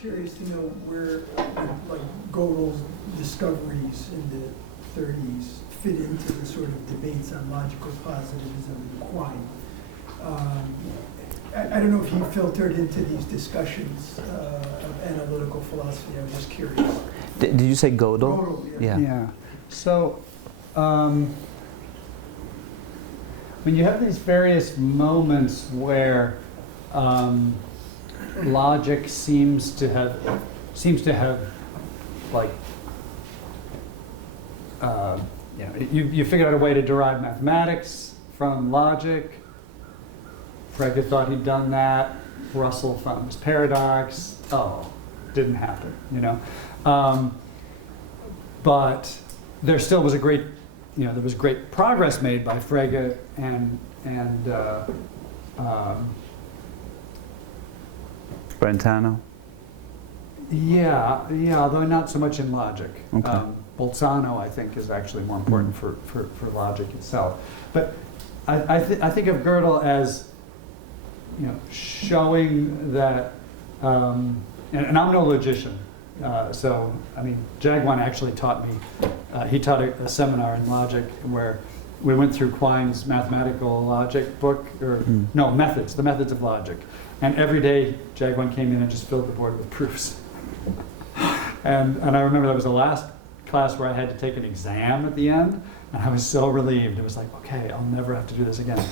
curious to know where, like, Gödel's discoveries in the 30s fit into the sort of debates on logical positivism and Quine. I don't know if he filtered into these discussions of analytical philosophy. I was just curious. Did you say Gödel? Gödel, yeah. Yeah. So, when you have these various moments where logic seems to have like you figured out a way to derive mathematics from logic. Frege thought he'd done that. Russell found his paradox. Oh, didn't happen, you know. But there still was there was great progress made by Frege and Brentano? yeah, although not so much in logic. Okay. Bolzano, I think, is actually more important for logic itself. But I think of Gödel as, showing that, and I'm no logician, so, I mean, Jagwan actually taught me, he taught a seminar in logic where we went through Quine's mathematical logic book, the methods of logic. And every day, Jagwan came in and just filled the board with proofs. And I remember that was the last class where I had to take an exam at the end, and I was so relieved. It was like, okay, I'll never have to do this again.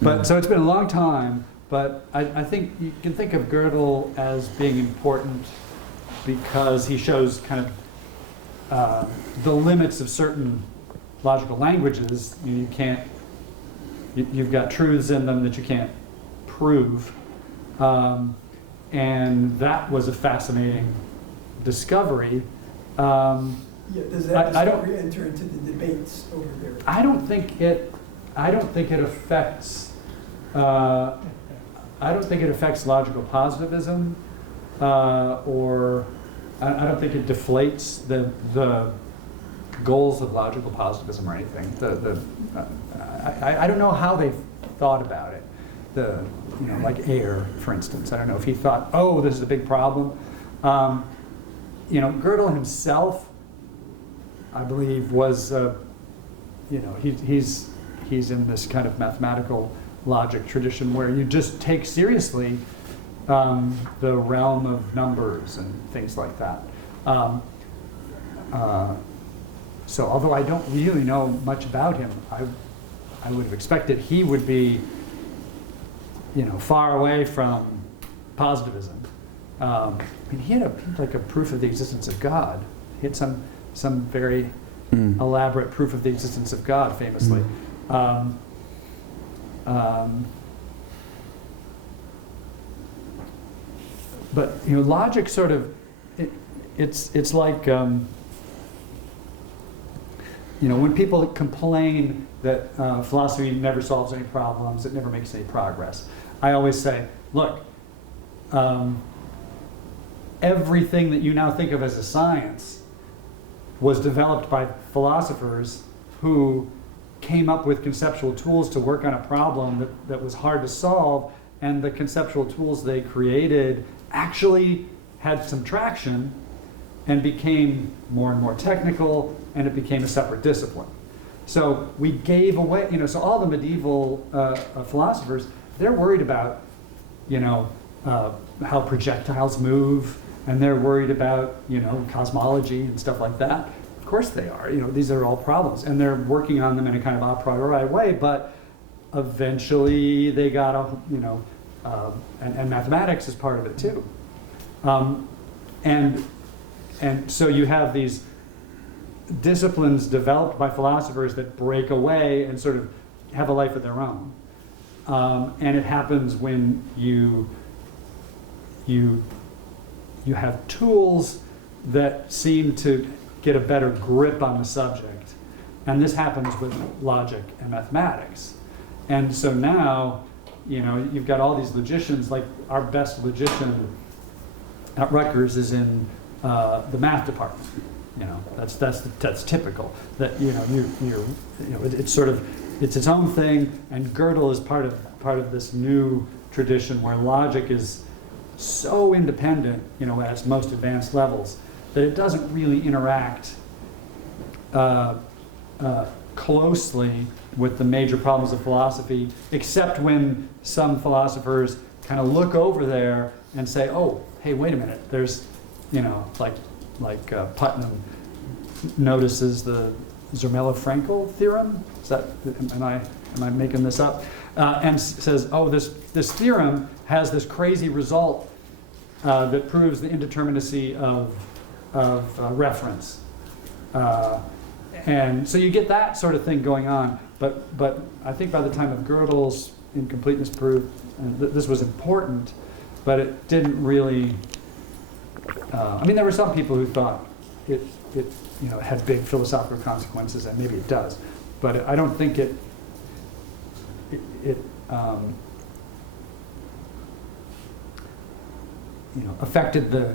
But so it's been a long time, but I think you can think of Gödel as being important because he shows kind of the limits of certain logical languages. You've got truths in them that you can't prove. And that was a fascinating discovery. Does that discovery enter into the debates over there? I don't think it affects. I don't think it affects logical positivism, or I don't think it deflates the goals of logical positivism or anything. I don't know how they thought about it. Like air, for instance. I don't know if he thought, oh, this is a big problem. Gödel himself, I believe, was, he's in this kind of mathematical logic tradition where you just take seriously the realm of numbers and things like that. So although I don't really know much about him, I would have expected he would be far away from positivism. He had a proof of the existence of God. He had some very elaborate proof of the existence of God, famously. But logic sort of it's like when people complain that philosophy never solves any problems, it never makes any progress. I always say, look, everything that you now think of as a science was developed by philosophers who came up with conceptual tools to work on a problem that was hard to solve, and the conceptual tools they created actually had some traction and became more and more technical, and it became a separate discipline. So we gave away, so all the medieval philosophers, they're worried about, how projectiles move, and they're worried about, cosmology and stuff like that. Of course they are. These are all problems, and they're working on them in a kind of a priori way. But eventually, they got and mathematics is part of it too. And so you have these disciplines developed by philosophers that break away and sort of have a life of their own. And it happens when you have tools that seem to get a better grip on the subject. And this happens with logic and mathematics. And so now, you've got all these logicians, like our best logician at Rutgers is in the math department. That's typical. That it's sort of it's its own thing, and Gödel is part of this new tradition where logic is so independent, at its most advanced levels, that it doesn't really interact closely with the major problems of philosophy, except when some philosophers kind of look over there and say, oh, hey, wait a minute, there's, like Putnam notices the Zermelo-Frankel theorem. Is that, am I making this up? And says, oh, this theorem has this crazy result that proves the indeterminacy of reference. And so you get that sort of thing going on. But I think by the time of Gödel's incompleteness proof, this was important, but it didn't really. There were some people who thought it had big philosophical consequences, and maybe it does, but I don't think it affected the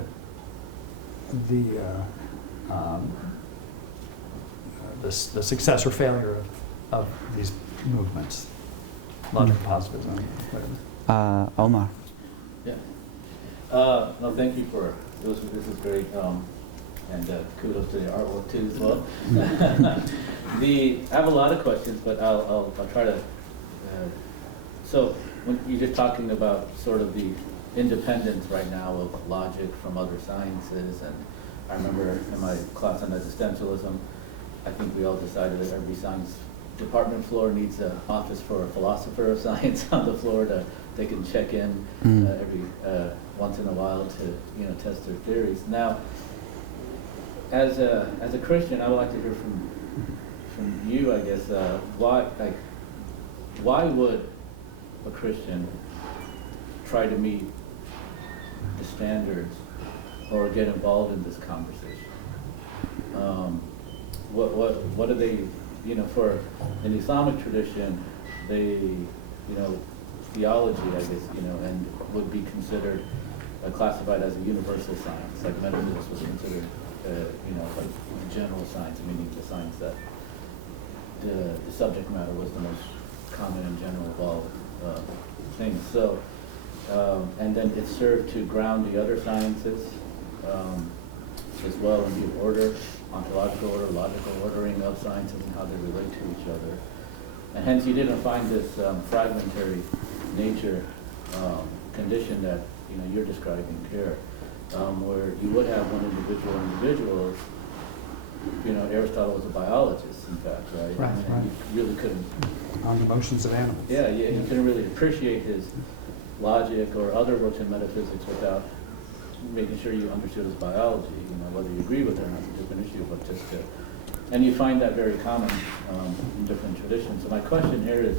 success or failure of these movements, logical positivism, whatever. Omar. Yeah. No, thank you for this. This is great, and kudos to the artwork too as well. I have a lot of questions, but I'll try to. So when you're just talking about sort of the independence right now of logic from other sciences, and I remember in my class on existentialism, I think we all decided that every science department floor needs an office for a philosopher of science on the floor they can check in every once in a while to test their theories. Now, as a Christian, I would like to hear from you, I guess, why would a Christian try to meet the standards or get involved in this conversation? What are they, for an Islamic tradition, they, theology, I guess, and would be considered classified as a universal science, like metaphysics was considered, like general science, meaning the science that the subject matter was the most common and general of all things. So, and then it served to ground the other sciences as well, and give order, ontological order, logical ordering of sciences and how they relate to each other. And hence you didn't find this fragmentary nature condition that you're describing here, where you would have one individual. Aristotle was a biologist, in fact, right? Right, right. You really couldn't. On the motions of animals. Yeah, you couldn't really appreciate his logic or other works in metaphysics without making sure you understood his biology. Whether you agree with it or not is a different issue, but just to. And you find that very common in different traditions. So my question here is,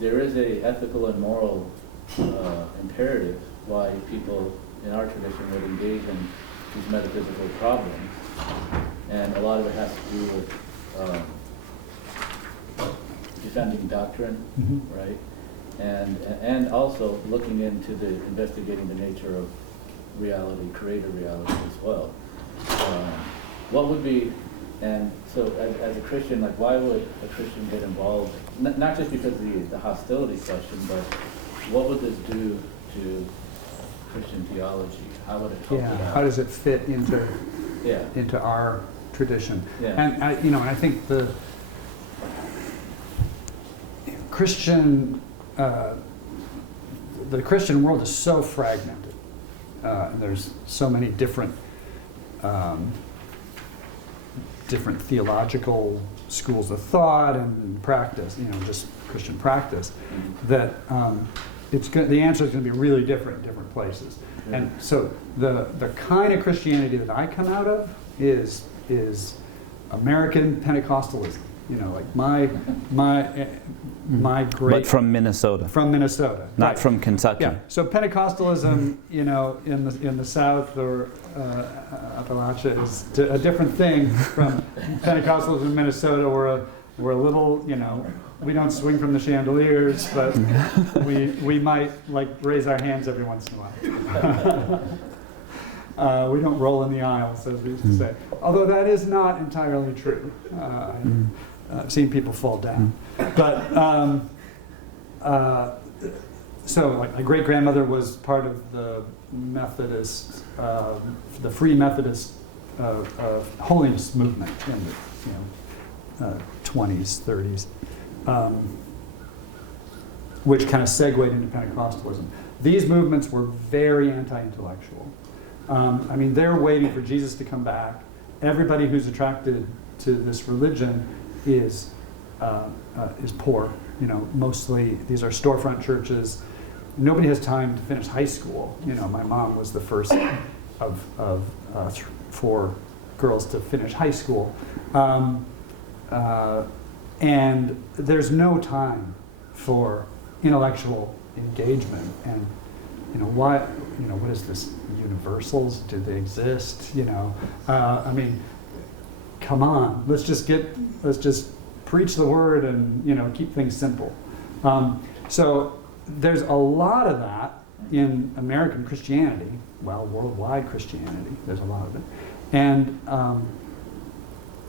there is a ethical and moral imperative why people in our tradition would engage in these metaphysical problems, and a lot of it has to do with defending doctrine, right? And also looking into investigating the nature of reality, creator reality as well. What would be, and so as a Christian, like why would a Christian get involved? Not just because of the hostility question, but what would this do to Christian theology? How would it help it out? How does it fit into our tradition? Yeah. And I think the Christian world is so fragmented. There's so many different theological schools of thought and practice, just Christian practice, that the answer is going to be really different in different places. Yeah. And so the kind of Christianity that I come out of is American Pentecostalism. Like my great. But from Minnesota. From Minnesota. Not right. from Kentucky. Yeah. So Pentecostalism, in the South or Appalachia is a different thing from Pentecostalism in Minnesota. We're a little, we don't swing from the chandeliers, but we might raise our hands every once in a while. We don't roll in the aisles, as we used to say. Although that is not entirely true. I've seen people fall down. But so like my great grandmother was part of the Methodist, the Free Methodist holiness movement in the 20s, 30s, which kind of segued into Pentecostalism. These movements were very anti-intellectual. I mean, they're waiting for Jesus to come back. Everybody who's attracted to this religion is poor. You know, mostly these are storefront churches. Nobody has time to finish high school. You know, my mom was the first of 4 girls to finish high school, and there's no time for intellectual engagement. And you know, what is this? Universals? Do they exist? You know, I mean, come on. Let's just preach the word and, you know, keep things simple. So there's a lot of that in American Christianity. Well, worldwide Christianity. There's a lot of it, and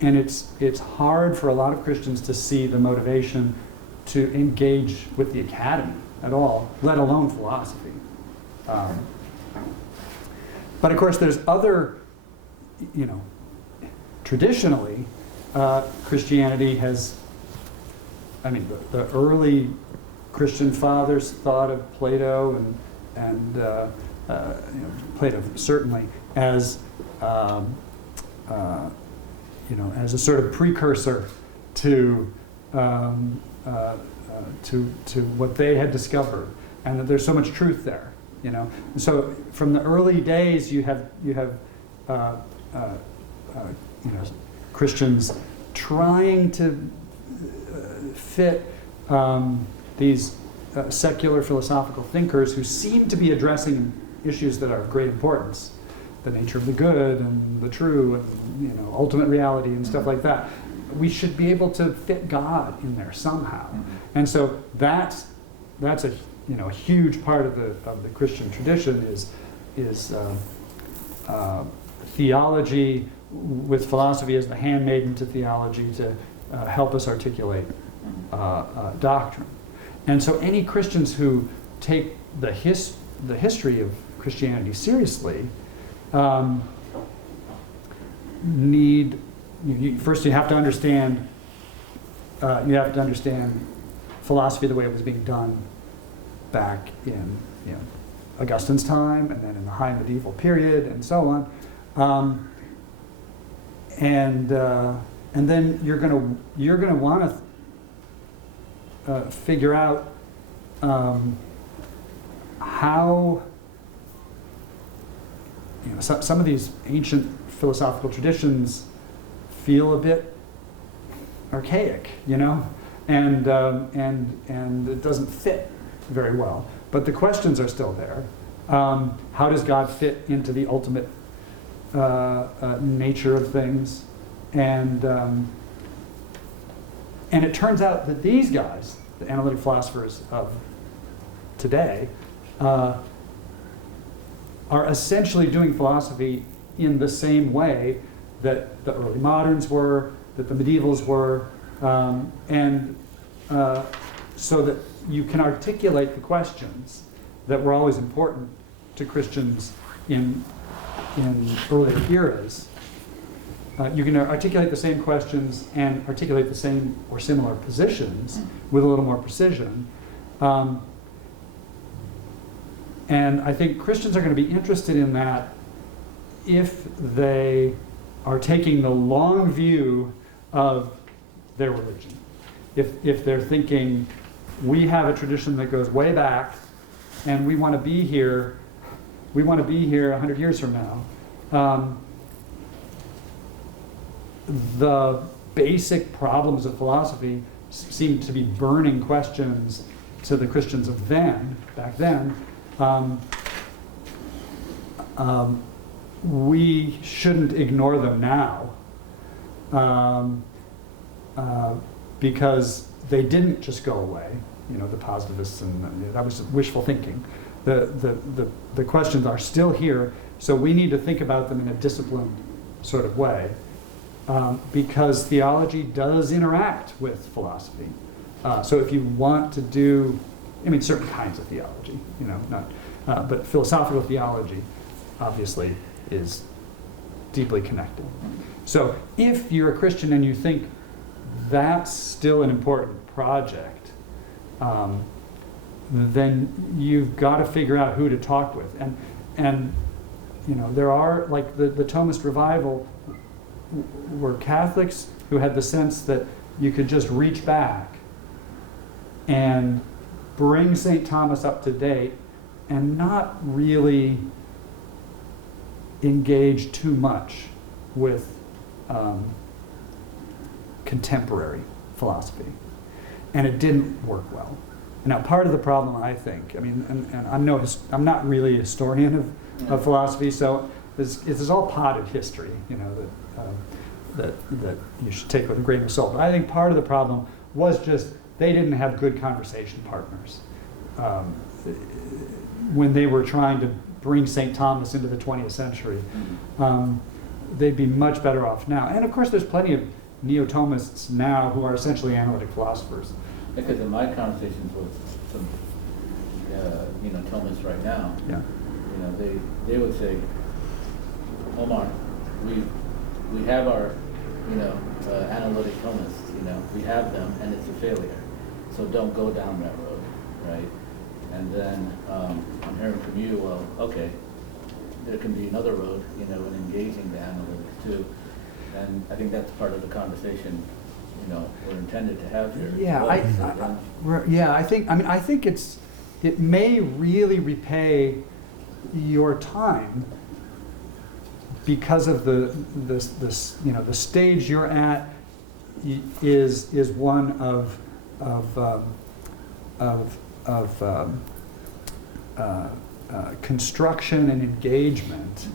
it's hard for a lot of Christians to see the motivation to engage with the academy at all, let alone philosophy. But of course, there's other, you know, traditionally, Christianity has, I mean, the early Christian fathers thought of Plato and Plato certainly as, as a sort of precursor to what they had discovered, and that there's so much truth there. You know, so from the early days, you have Christians trying to fit these secular philosophical thinkers who seem to be addressing issues that are of great importance, the nature of the good and the true, and ultimate reality and stuff like that. We should be able to fit God in there somehow, and so that's a huge part of the Christian tradition is theology with philosophy as the handmaiden to theology to help us articulate doctrine. And so any Christians who take the history of Christianity seriously first you have to understand philosophy the way it was being done back in Augustine's time, and then in the high medieval period, and so on, and then you're gonna want to figure out how some of these ancient philosophical traditions feel a bit archaic, and it doesn't fit very well. But the questions are still there. How does God fit into the ultimate nature of things? And it turns out that these guys, the analytic philosophers of today, are essentially doing philosophy in the same way that the early moderns were, that the medievals were, so that you can articulate the questions that were always important to Christians in earlier eras. You can articulate the same questions and articulate the same or similar positions with a little more precision. And I think Christians are going to be interested in that if they are taking the long view of their religion. If they're thinking, we have a tradition that goes way back, and we want to be here 100 years from now. The basic problems of philosophy seem to be burning questions to the Christians of back then. We shouldn't ignore them now, because they didn't just go away. The positivists, and that was wishful thinking. The questions are still here, so we need to think about them in a disciplined sort of way, because theology does interact with philosophy. So if you want to do I mean, certain kinds of theology, you know, not, but philosophical theology obviously is deeply connected. So if you're a Christian and you think that's still an important project, then you've got to figure out who to talk with. And you know, there are, like the Thomist revival were Catholics who had the sense that you could just reach back and bring St. Thomas up to date and not really engage too much with contemporary philosophy. And it didn't work well. Now, part of the problem, I think, I mean, and I'm not really a historian of philosophy, so this is all potted history, you know, that you should take with a grain of salt. But I think part of the problem was just they didn't have good conversation partners when they were trying to bring St. Thomas into the 20th century. They'd be much better off now. And of course, there's plenty of neo-Thomists now who are essentially analytic philosophers. Because in my conversations with some, you know, Thomists right now, Yeah. you know, they would say, Omar, we have our, you know, analytic Thomists, you know, we have them, and it's a failure. So don't go down that road, right? And then I'm hearing from you, well, okay, there can be another road, you know, in engaging the analytics too. And I think that's part of the conversation, you know, we're intended to have here. Yeah, I think it may really repay your time because of the you know, the stage you're at is one of construction and engagement.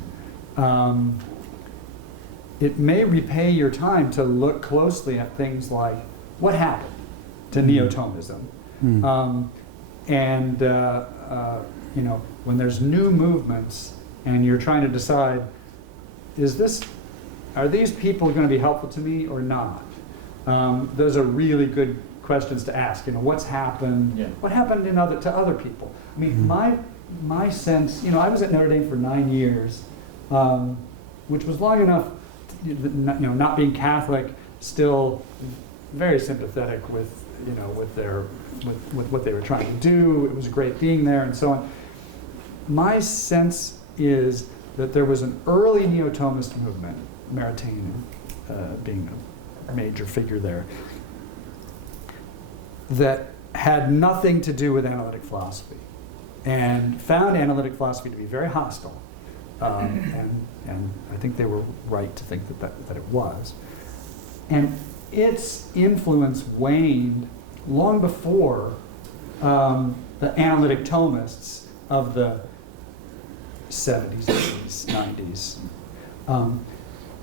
It may repay your time to look closely at things like what happened to neo-Thomism. And you know, when there's new movements and you're trying to decide, are these people going to be helpful to me or not? Those are really good questions to ask. You know, what's happened? Yeah. What happened to other people? I mean, my sense, you know, I was at Notre Dame for 9 years, which was long enough. You know, not being Catholic, still very sympathetic with, you know, with what they were trying to do. It was great being there and so on. My sense is that there was an early neo-Thomist movement, Maritain being a major figure there, that had nothing to do with analytic philosophy, and found analytic philosophy to be very hostile. And I think they were right to think that it was. And its influence waned long before the analytic Thomists of the 70s, 80s, 90s.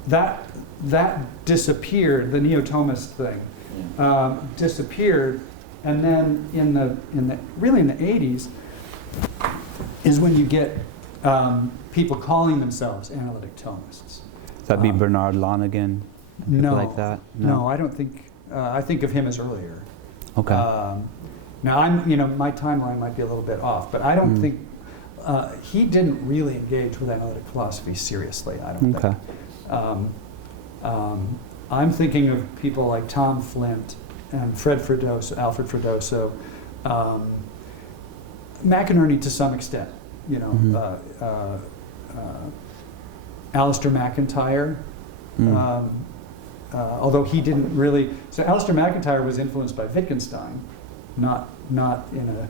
That disappeared, the neo-Thomist thing disappeared, and then in the 80s is when you get people calling themselves analytic Thomists. That'd be Bernard Lonergan, no, like that? No, I don't think. I think of him as earlier. Okay. Now you know, my timeline might be a little bit off, but I don't think he didn't really engage with analytic philosophy seriously. I don't think. I'm thinking of people like Tom Flint and Alfred Freddoso, McInerney to some extent. You know, Alistair McIntyre, although he didn't really. So Alistair McIntyre was influenced by Wittgenstein, not in a,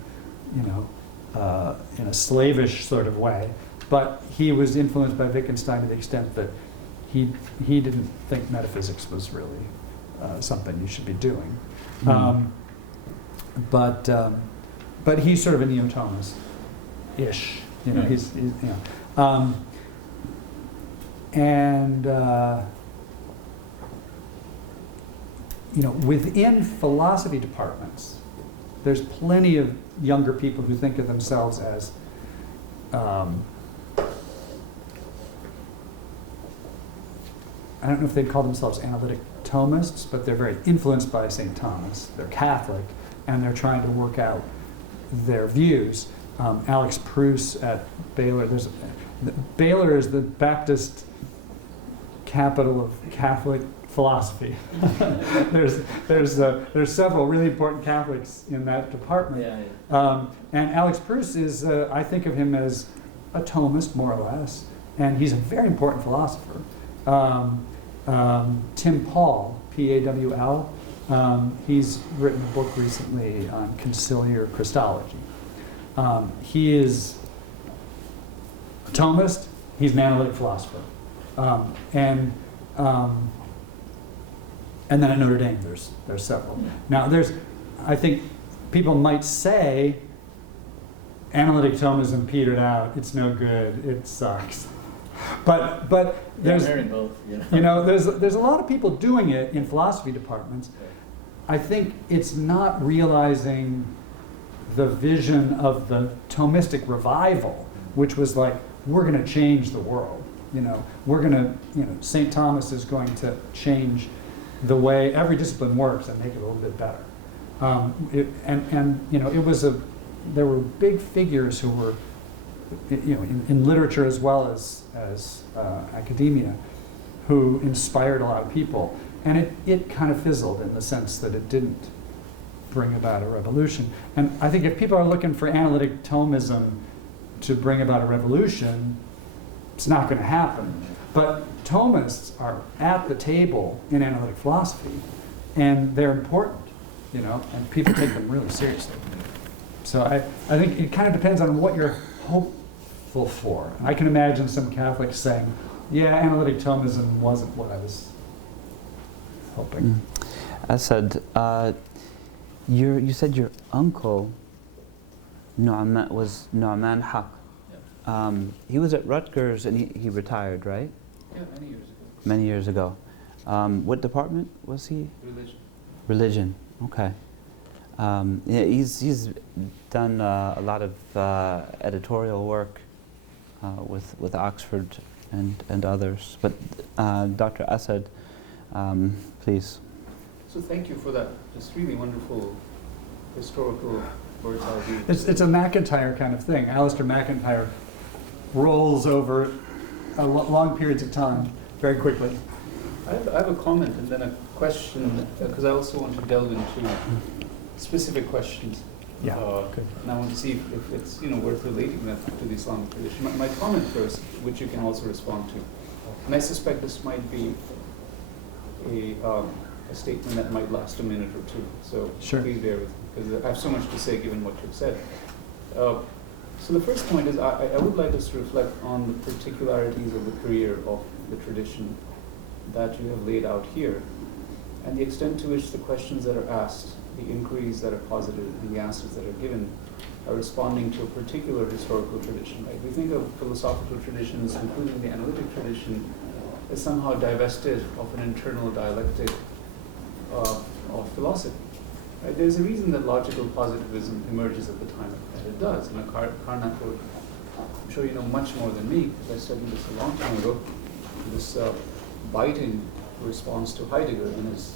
you know, in a slavish sort of way, but he was influenced by Wittgenstein to the extent that he didn't think metaphysics was really something you should be doing. But he's sort of a neo-Thomist-ish. You know, he's you know, and you know, within philosophy departments, there's plenty of younger people who think of themselves as I don't know if they'd call themselves analytic Thomists, but they're very influenced by St. Thomas. They're Catholic, and they're trying to work out their views. Alex Pruss at Baylor. Baylor is the Baptist capital of Catholic philosophy. there's several really important Catholics in that department. Yeah. And Alex Pruss is, I think of him as a Thomist, more or less, and he's a very important philosopher. Tim Paul, Pawl, he's written a book recently on conciliar Christology. He is a Thomist, he's an analytic philosopher. And then at Notre Dame, there's several. Now, I think people might say analytic Thomism petered out. It's no good. It sucks. But there's I'm hearing both. There's a lot of people doing it in philosophy departments. I think it's not realizing the vision of the Thomistic revival, which was like, we're going to change the world. We're going to, St. Thomas is going to change the way every discipline works and make it a little bit better. There were big figures who were, in literature as well as academia, who inspired a lot of people. And it kind of fizzled in the sense that it didn't bring about a revolution. And I think if people are looking for analytic Thomism to bring about a revolution, it's not going to happen. But Thomists are at the table in analytic philosophy, and they're important, and people take them really seriously. So I think it kind of depends on what you're hopeful for. And I can imagine some Catholics saying, yeah, analytic Thomism wasn't what I was hoping. Asad, you said your uncle was Nu'man Haq. He was at Rutgers and he retired, right? Yeah, many years ago. Many years ago. What department was he? Religion. Religion. Okay. Yeah, he's done a lot of editorial work with Oxford and others. But Dr. Asad, please. So thank you for that. It's really wonderful historical bird's eye view. It's a McIntyre kind of thing. Alistair McIntyre rolls over long periods of time very quickly. I have a comment and then a question, because I also want to delve into specific questions. Yeah, good. And I want to see if it's worth relating that to the Islamic tradition. My comment first, which you can also respond to, and I suspect this might be a statement that might last a minute or two. So sure. Please bear with me, because I have so much to say given what you've said. So the first point is I would like us to reflect on the particularities of the career of the tradition that you have laid out here, and the extent to which the questions that are asked, the inquiries that are posited, and the answers that are given are responding to a particular historical tradition. Right? We think of philosophical traditions, including the analytic tradition, as somehow divested of an internal dialectic of philosophy. Right? There's a reason that logical positivism emerges at the time that it does. Carnap wrote, I'm sure you know much more than me, because I studied this a long time ago, this biting response to Heidegger in his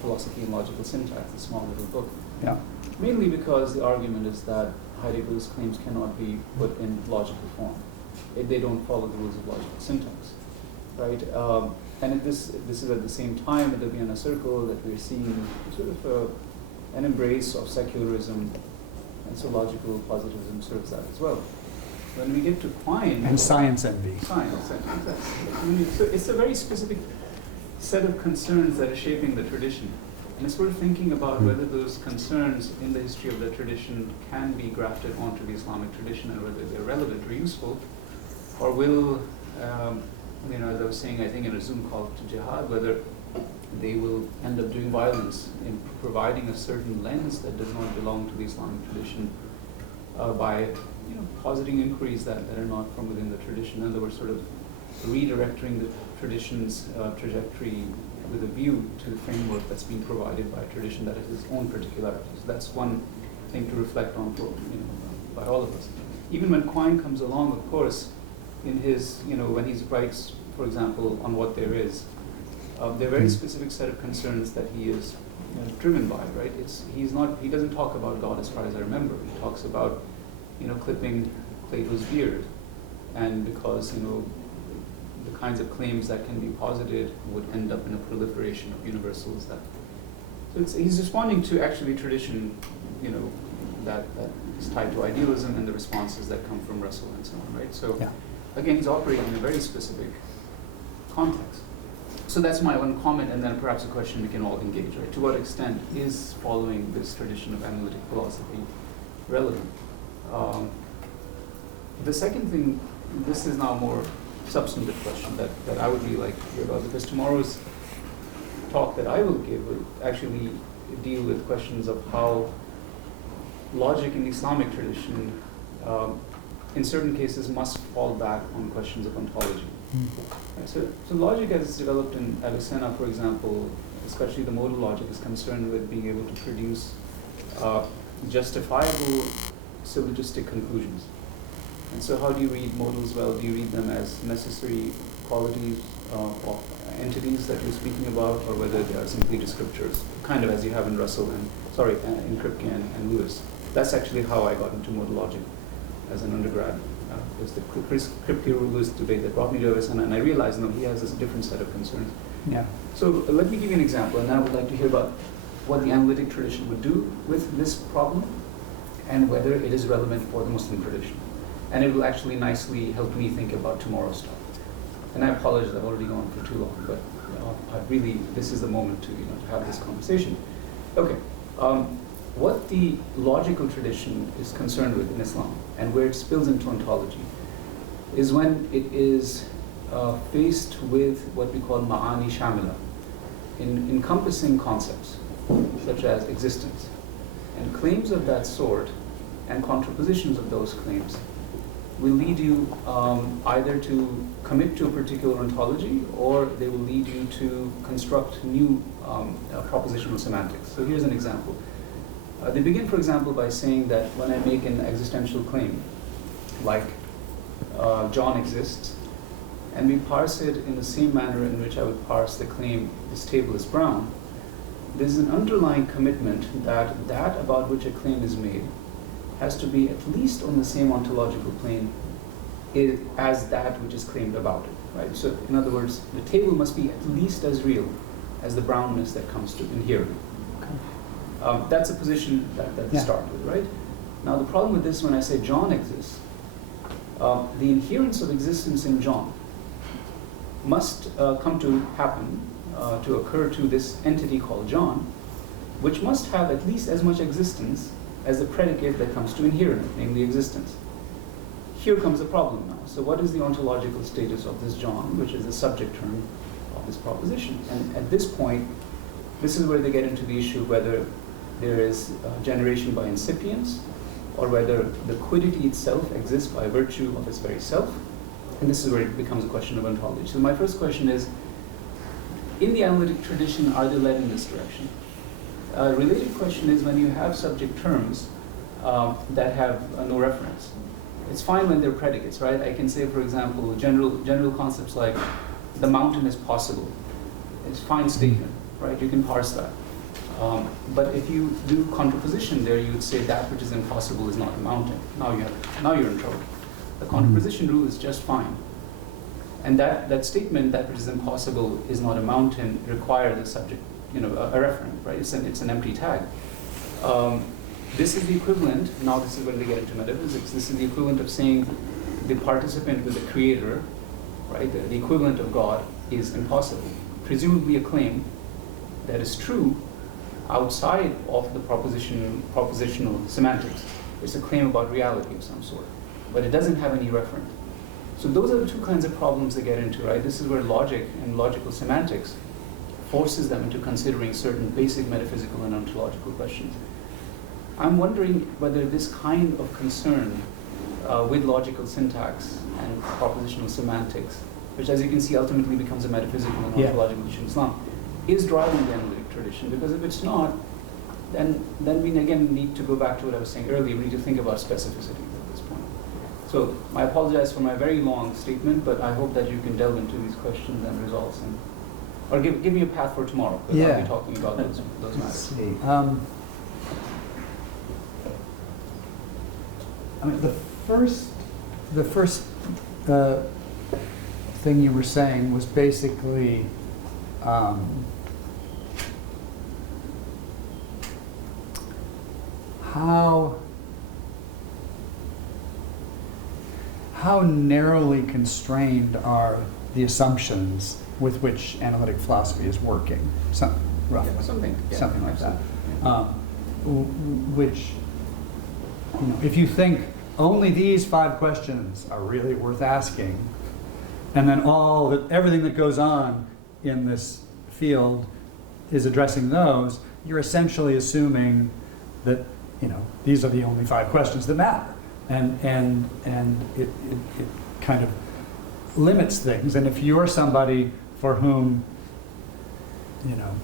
Philosophy and Logical Syntax, a small little book. Yeah. Mainly because the argument is that Heidegger's claims cannot be put in logical form. They don't follow the rules of logical syntax, right? And this is at the same time at the Vienna Circle that we're seeing sort of an embrace of secularism, and so logical positivism serves that as well. When we get to Quine... And science envy. Science envy, exactly. So it's a very specific set of concerns that are shaping the tradition. And it's worth thinking about whether those concerns in the history of the tradition can be grafted onto the Islamic tradition and whether they're relevant or useful, or will, as I was saying, I think in a Zoom call to Jihad, whether they will end up doing violence in providing a certain lens that does not belong to the Islamic tradition by positing inquiries that are not from within the tradition. In other words, sort of redirecting the tradition's trajectory with a view to the framework that's being provided by a tradition that has its own particularities. So that's one thing to reflect on for, by all of us. Even when Quine comes along, of course, in his, when he writes, for example, on what there is, there are very specific set of concerns that he is driven by, right? He doesn't talk about God as far as I remember. He talks about, clipping Plato's beard, and because, the kinds of claims that can be posited would end up in a proliferation of universals so he's responding to actually tradition, that is tied to idealism and the responses that come from Russell and so on, right? So Yeah. again, he's operating in a very specific context. So that's my one comment, and then perhaps a question we can all engage, right? To what extent is following this tradition of analytic philosophy relevant? The second thing, this is now a more substantive question that I would really like to hear about, because tomorrow's talk that I will give will actually deal with questions of how logic in the Islamic tradition, in certain cases, must fall back on questions of ontology. Right, so logic as developed in Avicenna, for example, especially the modal logic, is concerned with being able to produce justifiable syllogistic conclusions. And so how do you read modals? Well, do you read them as necessary qualities of entities that you're speaking about, or whether they are simply descriptors, kind of as you have in Russell in Kripke and Lewis. That's actually how I got into modal logic as an undergrad. It was the Kripke-Lewis debate that brought me to Avicenna, and I realized, he has a different set of concerns. Yeah. So let me give you an example, and I would like to hear about what the analytic tradition would do with this problem, and whether it is relevant for the Muslim tradition. And it will actually nicely help me think about tomorrow's talk. And I apologize, I've already gone for too long, but this is the moment to have this conversation. Okay, what the logical tradition is concerned with in Islam, and where it spills into ontology, is when it is faced with what we call ma'ani shamila, in encompassing concepts such as existence. And claims of that sort and contrapositions of those claims will lead you either to commit to a particular ontology, or they will lead you to construct new propositional semantics. So here's an example. They begin, for example, by saying that when I make an existential claim, like John exists, and we parse it in the same manner in which I would parse the claim, this table is brown, there's an underlying commitment that about which a claim is made has to be at least on the same ontological plane as that which is claimed about it, right? So in other words, the table must be at least as real as the brownness that comes to inhere. That's a position that they start with, right? Now the problem with this, when I say John exists, the inherence of existence in John must come to happen, to occur to this entity called John, which must have at least as much existence as the predicate that comes to inhere, namely existence. Here comes the problem now. So what is the ontological status of this John, which is the subject term of this proposition? And at this point, this is where they get into the issue whether there is generation by incipience, or whether the quiddity itself exists by virtue of its very self. And this is where it becomes a question of ontology. So my first question is, in the analytic tradition, are they led in this direction? A related question is, when you have subject terms that have no reference, it's fine when they're predicates, right? I can say, for example, general concepts like the mountain is possible. It's a fine statement, right? You can parse that. But if you do contraposition there, you would say that which is impossible is not a mountain. Now you're in trouble. The contraposition rule is just fine. And that statement, that which is impossible is not a mountain, requires a subject, a referent, right? It's an empty tag. This is the equivalent, now this is when they get into metaphysics, this is the equivalent of saying the participant with the creator, right? The equivalent of God is impossible. Presumably a claim that is true outside of the propositional semantics. It's a claim about reality of some sort, but it doesn't have any referent. So those are the two kinds of problems they get into, right? This is where logic and logical semantics forces them into considering certain basic metaphysical and ontological questions. I'm wondering whether this kind of concern with logical syntax and propositional semantics, which as you can see ultimately becomes a metaphysical and ontological issue in Islam, is driving the analytic tradition. Because if it's not, then we again need to go back to what I was saying earlier. We need to think about specificity at this point. So I apologize for my very long statement, but I hope that you can delve into these questions and resolve some Or give me a path for tomorrow, because I'll Yeah. be talking about those Let's matters. see. I mean, the first thing you were saying was basically how narrowly constrained are the assumptions with which analytic philosophy is working? Roughly. Yeah, something Something like that. absolutely. Which, you know, if you think only these 5 questions are really worth asking, and then everything that goes on in this field is addressing those, you're essentially assuming that, you know, these are the only 5 questions that matter, and it kind of limits things. And if you're somebody for whom, you know,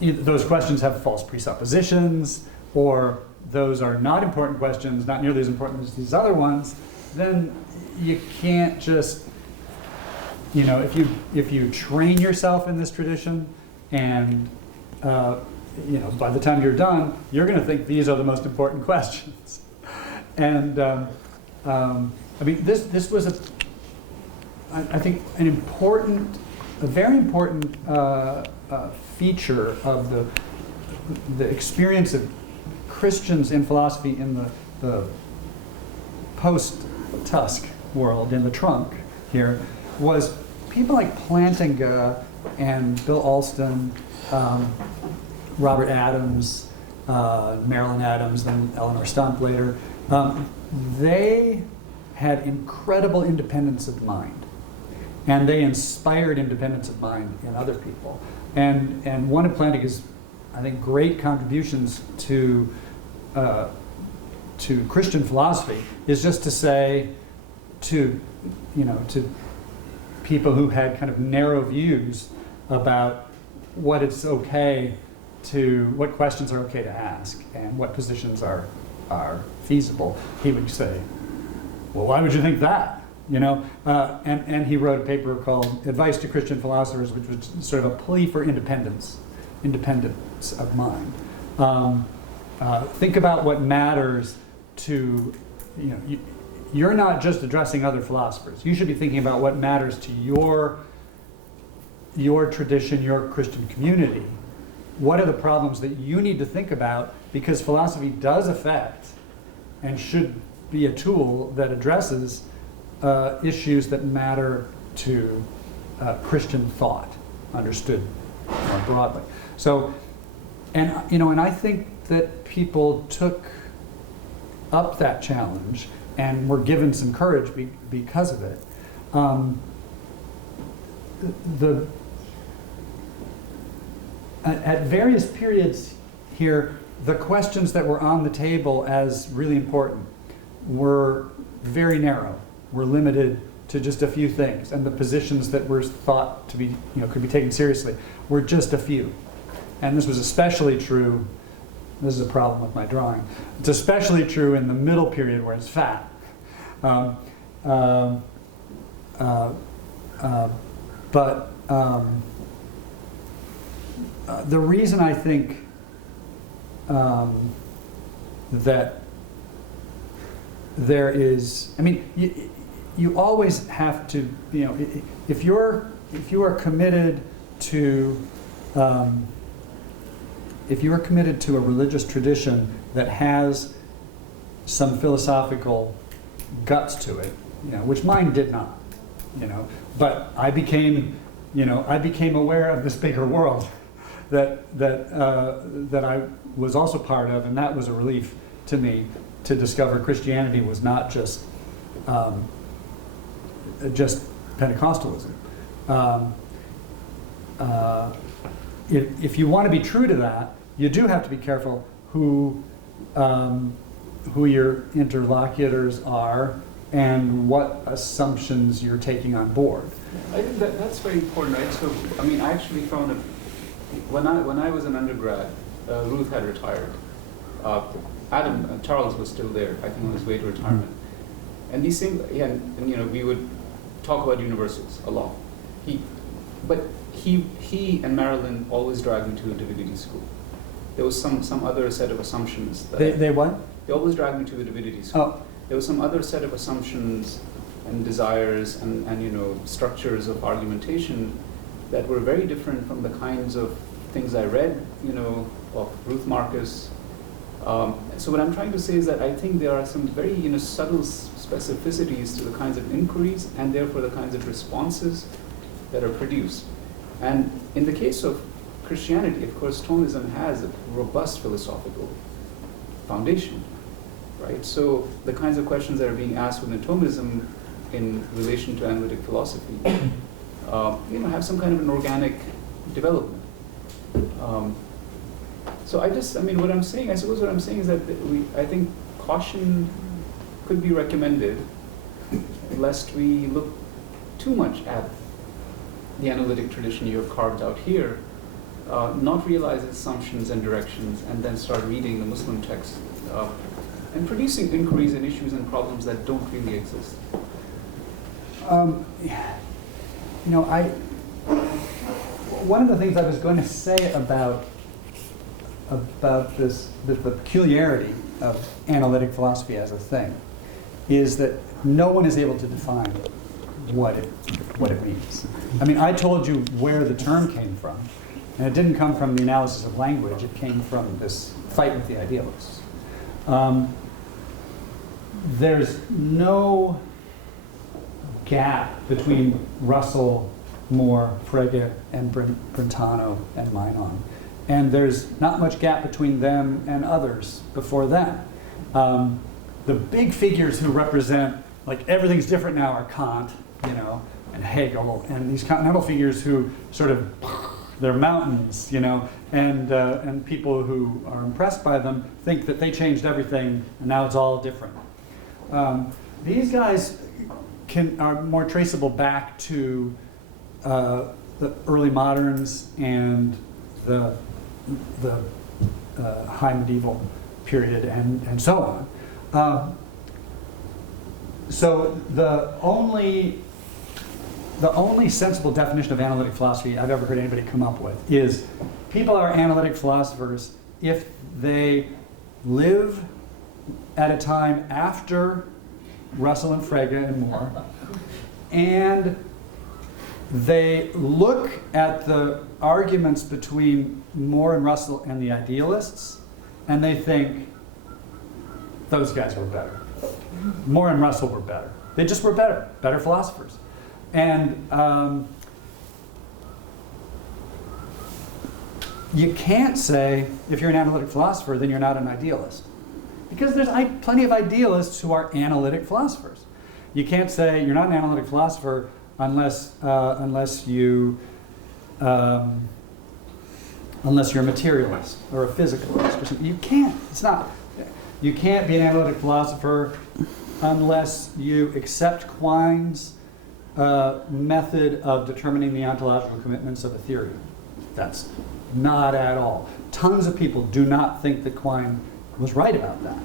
either those questions have false presuppositions, or those are not important questions, not nearly as important as these other ones, then you can't just, you know, if you train yourself in this tradition, and you know, by the time you're done, you're going to think these are the most important questions. And I mean, this was I think a very important feature of the experience of Christians in philosophy in the post-Tusk world, in the trunk here, was people like Plantinga and Bill Alston, Robert Adams, Marilyn Adams, then Eleanor Stump later. They had incredible independence of mind, and they inspired independence of mind in other people. And one of Plantinga's, I think, great contributions to Christian philosophy is just to say to people who had kind of narrow views about what questions are okay to ask and what positions are feasible. He would say, well, why would you think that? You know, and he wrote a paper called Advice to Christian Philosophers, which was sort of a plea for independence of mind. Think about what matters to, you know, you're not just addressing other philosophers. You should be thinking about what matters to your tradition, your Christian community. What are the problems that you need to think about? Because philosophy does affect and should be a tool that addresses issues that matter to Christian thought, understood more broadly. So, and you know, and I think that people took up that challenge and were given some courage because of it. At various periods here, the questions that were on the table as really important were very narrow, were limited to just a few things, and the positions that were thought to be, you know, could be taken seriously were just a few. And this was especially true, this is a problem with my drawing, it's especially true in the middle period where it's fat. The reason I think that there is, I mean, you always have to, you know, if you are committed to a religious tradition that has some philosophical guts to it, you know, which mine did not, you know, but I became aware of this bigger world that I was also part of, and that was a relief to me to discover Christianity was not just Pentecostalism. If you want to be true to that, you do have to be careful who your interlocutors are and what assumptions you're taking on board. I think that's very important, right? So, I mean, I actually found when I was an undergrad, Ruth had retired. Charles was still there, I think, on his way to retirement. And these things, and you know, we would talk about universals a lot. But he and Marilyn always dragged me to a divinity school. There was some other set of assumptions that They what? they always dragged me to a divinity school. Oh, There was some other set of assumptions and desires and structures of argumentation that were very different from the kinds of things I read, of Ruth Marcus. So what I'm trying to say is that I think there are some very subtle specificities to the kinds of inquiries and therefore the kinds of responses that are produced. And in the case of Christianity, of course, Thomism has a robust philosophical foundation, right? So the kinds of questions that are being asked within Thomism in relation to analytic philosophy, have some kind of an organic development. So I suppose what I'm saying is that I think caution could be recommended lest we look too much at the analytic tradition you have carved out here, not realize its assumptions and directions, and then start reading the Muslim text and producing inquiries and issues and problems that don't really exist. One of the things I was going to say about this, the peculiarity of analytic philosophy as a thing, is that no one is able to define what it means. I mean, I told you where the term came from, and it didn't come from the analysis of language. It came from this fight with the idealists. There's no gap between Russell, Moore, Frege, and Brentano and Meinon. And there's not much gap between them and others before them. The big figures who represent, like, everything's different now are Kant, and Hegel, and these continental figures who sort of, they're mountains, and people who are impressed by them think that they changed everything and now it's all different. These guys are more traceable back to the early moderns and the high medieval period and so on. So the only sensible definition of analytic philosophy I've ever heard anybody come up with is people are analytic philosophers if they live at a time after Russell and Frege and Moore, and they look at the arguments between Moore and Russell and the idealists, and they think those guys were better. Moore and Russell were better. They just were better philosophers. And you can't say, if you're an analytic philosopher, then you're not an idealist. Because there's plenty of idealists who are analytic philosophers. You can't say you're not an analytic philosopher unless you're a materialist or a physicalist or something. You can't. You can't be an analytic philosopher unless you accept Quine's method of determining the ontological commitments of a theory. That's not at all. Tons of people do not think that Quine was right about that.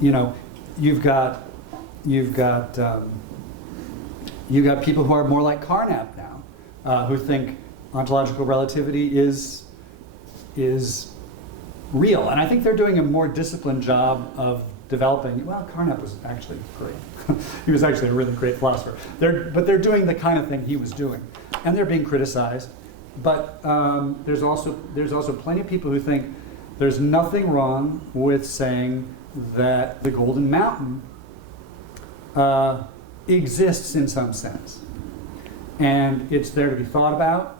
You've got people who are more like Carnap now, who think ontological relativity is real, and I think they're doing a more disciplined job of developing. Well, Carnap was actually great. He was actually a really great philosopher. But they're doing the kind of thing he was doing, and they're being criticized. But there's also plenty of people who think there's nothing wrong with saying that the Golden Mountain exists in some sense, and it's there to be thought about.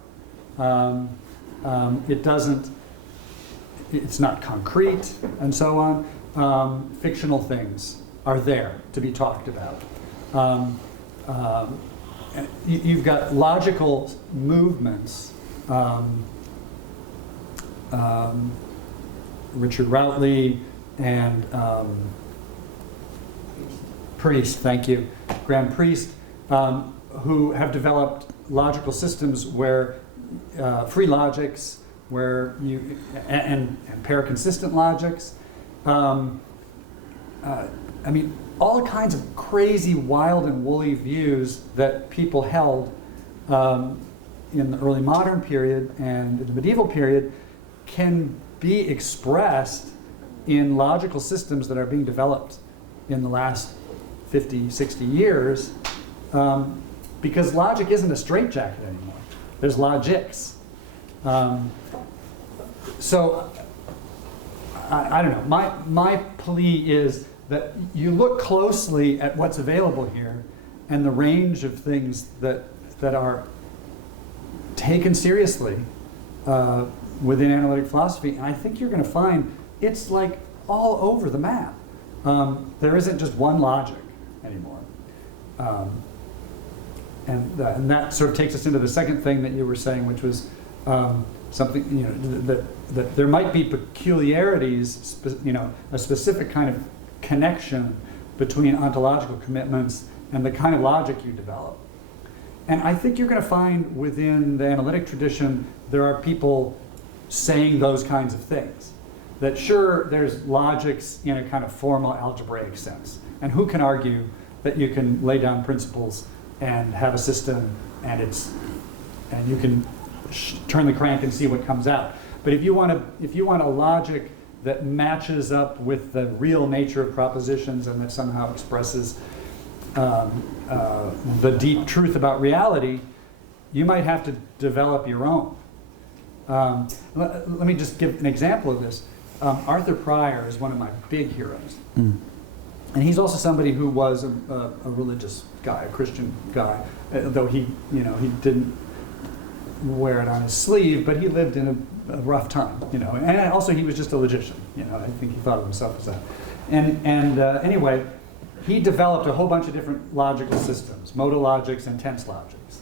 It's not concrete, and so on. Fictional things are there to be talked about. You've got logical movements. Richard Routley and Priest, thank you, Graham Priest, who have developed logical systems where free logics, where and paraconsistent logics, I mean, all kinds of crazy, wild, and woolly views that people held in the early modern period and in the medieval period can be expressed in logical systems that are being developed in the last 50, 60 years, because logic isn't a straitjacket anymore. There's logics. So, I don't know. My plea is that you look closely at what's available here and the range of things that are taken seriously within analytic philosophy, and I think you're going to find it's like all over the map. There isn't just one logic anymore. And that sort of takes us into the second thing that you were saying, which was something, you know, that there might be peculiarities, you know, a specific kind of connection between ontological commitments and the kind of logic you develop. And I think you're going to find within the analytic tradition there are people saying those kinds of things. That sure, there's logics in a kind of formal algebraic sense. And who can argue that you can lay down principles and have a system and you can turn the crank and see what comes out. But if you want a logic that matches up with the real nature of propositions and that somehow expresses the deep truth about reality, you might have to develop your own. Let me just give an example of this. Arthur Pryor is one of my big heroes. And he's also somebody who was a religious guy, a Christian guy, though he didn't wear it on his sleeve, but he lived in a rough time, you know. And also he was just a logician, you know. I think he thought of himself as that. And anyway, he developed a whole bunch of different logical systems, modal logics and tense logics,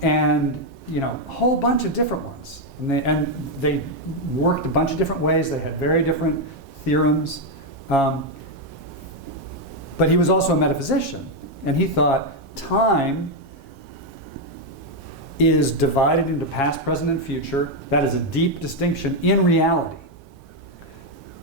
and you know, a whole bunch of different ones. And they worked a bunch of different ways. They had very different theorems. But he was also a metaphysician, and he thought time is divided into past, present, and future. That is a deep distinction in reality.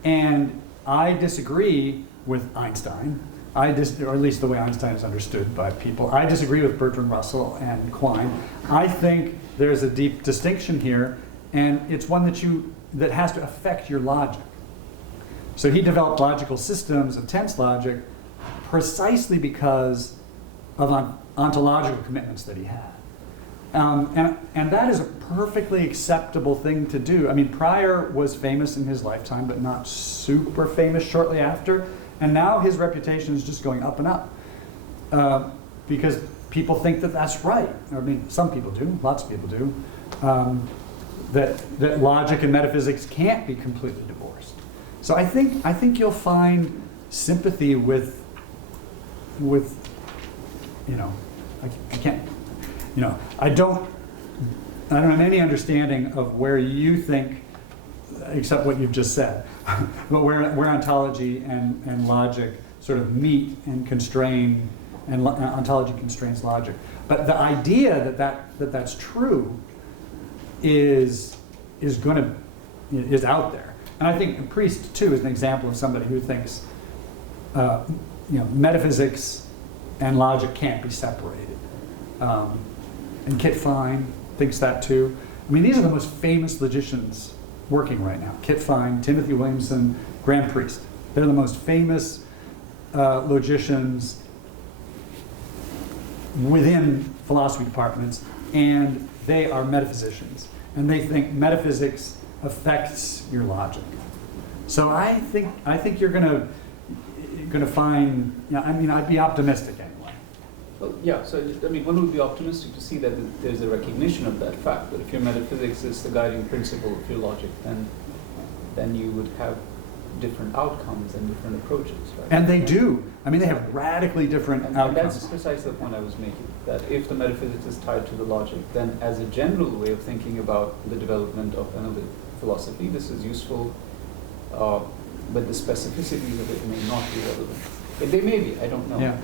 And I disagree with Einstein, or at least the way Einstein is understood by people. I disagree with Bertrand Russell and Quine. I think there's a deep distinction here, and it's one that has to affect your logic. So he developed logical systems of tense logic precisely because of ontological commitments that he had. And that is a perfectly acceptable thing to do. I mean, Pryor was famous in his lifetime, but not super famous shortly after. And now his reputation is just going up and up. Because people think that that's right. I mean, some people do, lots of people do. That logic and metaphysics can't be completely divorced. So I think you'll find sympathy with you know, I can't, you know, I don't have any understanding of where you think, except what you've just said, but where ontology and logic sort of meet and constrain, and ontology constrains logic. But the idea that's true is out there. And I think Priest too is an example of somebody who thinks you know, metaphysics and logic can't be separated. And Kit Fine thinks that too. I mean, these are the most famous logicians working right now. Kit Fine, Timothy Williamson, Graham Priest. They're the most famous logicians within philosophy departments, and they are metaphysicians. And they think metaphysics affects your logic. So I think you're going to find, you know, I mean, I'd be optimistic anyway. Well, yeah, so I mean, one would be optimistic to see that there's a recognition of that fact, that if your metaphysics is the guiding principle of your logic, then you would have different outcomes and different approaches, right? And they do. I mean, they have radically different outcomes. And that's precisely the point I was making, that if the metaphysics is tied to the logic, then as a general way of thinking about the development of analytic philosophy, this is useful, but the specificities of it may not be relevant. They may be, I don't know. Yeah.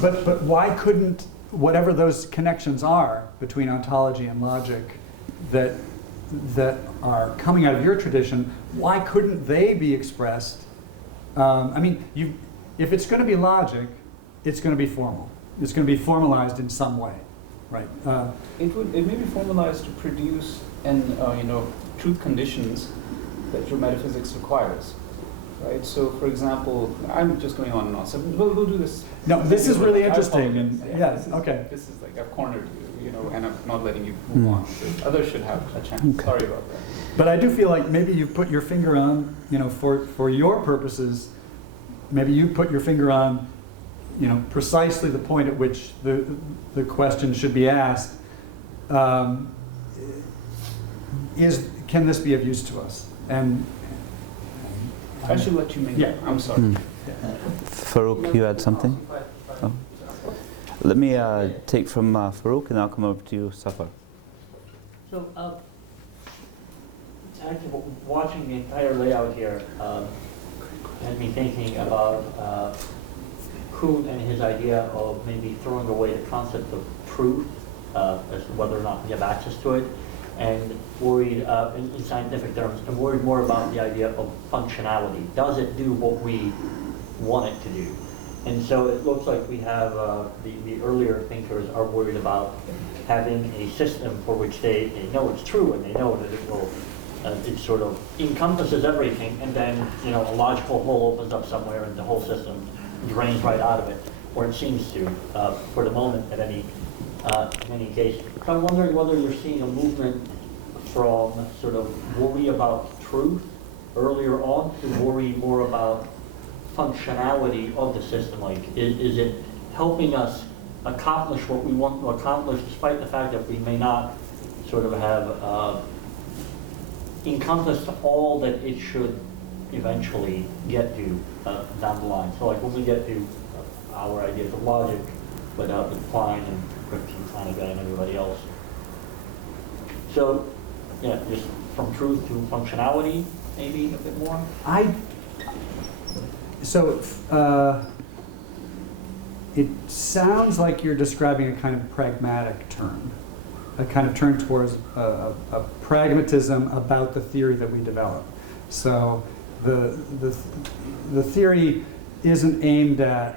But why couldn't, whatever those connections are between ontology and logic that are coming out of your tradition, why couldn't they be expressed I mean, if it's going to be logic, it's going to be formal. It's going to be formalized in some way, right? It may be formalized to produce truth conditions that your metaphysics requires, right? So, for example, I'm just going on and on. So we'll do this. No, this is really interesting. And Yeah, okay. This is like I've cornered you, and I'm not letting you move on. So others should have a chance. Okay. Sorry about that. But I do feel like maybe you've put your finger on, for your purposes, maybe you put your finger on, precisely the point at which the question should be asked. Can this be of use to us? And I should let you make Yeah. I'm sorry. Farouk, you had something? Oh. Let me take from Farouk, and I'll come over to you, Safar. So, actually, watching the entire layout here had me thinking about Kuhn and his idea of maybe throwing away the concept of truth as to whether or not we have access to it, and worried, in scientific terms, and worried more about the idea of functionality. Does it do what we want it to do? And so it looks like we have the earlier thinkers are worried about having a system for which they know it's true, and they know that it will, it sort of encompasses everything, and then a logical hole opens up somewhere and the whole system drains right out of it, or it seems to, for the moment in any case. So I'm wondering whether you're seeing a movement from sort of worry about truth earlier on to worry more about functionality of the system. Like, is it helping us accomplish what we want to accomplish, despite the fact that we may not sort of have encompassed all that it should eventually get to down the line. So like when we get to our ideas of logic with Klein and Crick and Flanagan and everybody else. So yeah, just from truth to functionality, maybe a bit more. It sounds like you're describing a kind of pragmatic turn, a kind of turn towards a pragmatism about the theory that we develop. So the theory isn't aimed at